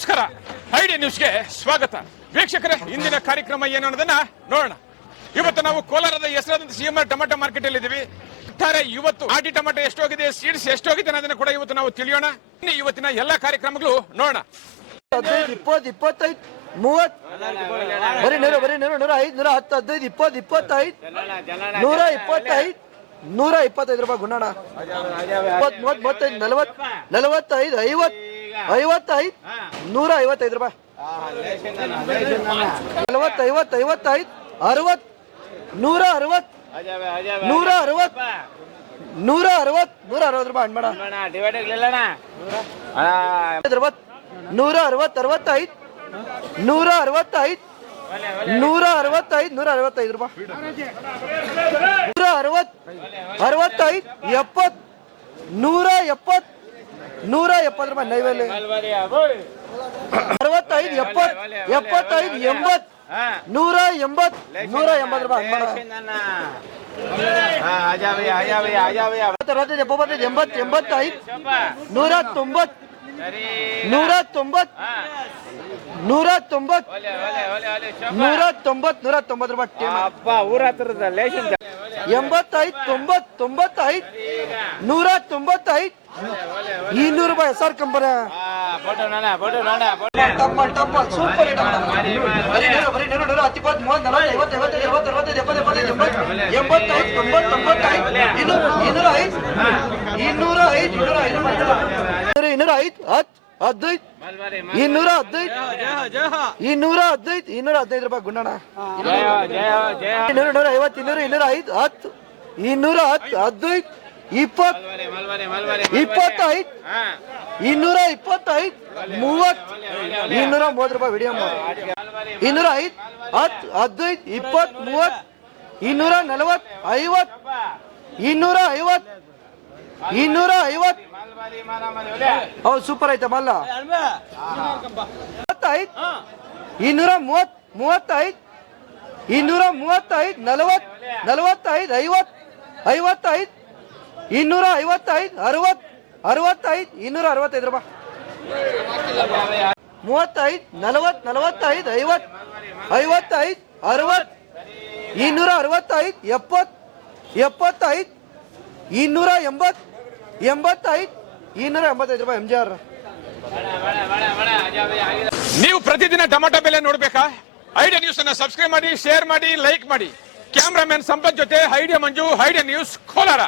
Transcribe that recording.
ನಮಸ್ಕಾರ. ಐಡಿ ನ್ಯೂಸ್ಗೆ ಸ್ವಾಗತ. ವೀಕ್ಷಕರೇ, ಇಂದಿನ ಕಾರ್ಯಕ್ರಮ ಏನು ಅನ್ನೋದನ್ನ ನೋಡೋಣ. ಇವತ್ತು ನಾವು ಕೋಲಾರದ ಹೆಸರಾದಂತ ಸಿಎಂಆರ್ ಟೊಮೆಟೊ ಮಾರ್ಕೆಟ್ ಅಲ್ಲಿ ಇದ್ದೀವಿ. ಒಟ್ಟಾರೆ ಇವತ್ತು ಆಟಿ ಟೊಮೆಟೊ ಎಷ್ಟೋಗಿದೆ, ಸೀಡ್ಸ್ ಎಷ್ಟೋಗಿದೆ ಅನ್ನೋದನ್ನ ಕೂಡ ಇವತ್ತು ನಾವು ತಿಳಿಯೋಣ. ಇವತ್ತಿನ ಎಲ್ಲಾ ಕಾರ್ಯಕ್ರಮಗಳು ನೋಡೋಣ. 15, 20, 25, 30 ಬರೀ 100 ಬರೀ 100 105 110 15 20 25 125 125 ರೂಪಾಯಿ ಗುಣಣ. 30 35 40 45 50 55 155 ರೂಪಾಯಿ. 40 50 55 60 160 160 160 ರೂಪಾಯಿ ಹಣ್ಣು ಮೇಡಮ್. 160 65 165 165 165 ರೂಪಾಯಿ. 160 65 70 170 170 ರೂಪಾಯಿ ನೈವೇಲಿ. 65 70 75 80 180 180 ರೂಪಾಯಿ ಹಣ್ಣು ಮೇಡಮ್. 75 80 85 190 190 190 190 ರೂಪಾಯಿ. 85 90 95 195 200 ರೂಪಾಯಿ ಸರ್ ಕಂಪನಿ. ಸೂಪರ್ 215 ರೂಪಾಯಿ ಗುಂಡಣ. 250 205 10 210 15 20 25 225 30 230 ರೂಪಾಯಿ ವಿಡಿಯೋ. 205 10 15 20 30 240 50 250 250. ಹೌದು ಸೂಪರ್ ಐತೆ ಮಲ್ಲ. 35 230 35 235 40 45 50 55 255 60 65 265 ರೂಪಾಯಿ. 35 40 45 50 55 60 265 70 75 280 85 285 ರೂಪಾಯಿ MJR. ನೀವು ಪ್ರತಿದಿನ ಟೊಮೆಟೊ ಬೆಲೆ ನೋಡ್ಬೇಕಾ? ಐಡಿಯಾ ನ್ಯೂಸ್ ಅನ್ನ ಸಬ್ಸ್ಕ್ರೈಬ್ ಮಾಡಿ, ಶೇರ್ ಮಾಡಿ, ಲೈಕ್ ಮಾಡಿ. ಕ್ಯಾಮ್ರಾಮನ್ ಸಂಪತ್ ಜೊತೆ ಐಡಿಯಾ ಮಂಜು, ಐಡಿಯಾ ನ್ಯೂಸ್ ಕೋಲಾರ.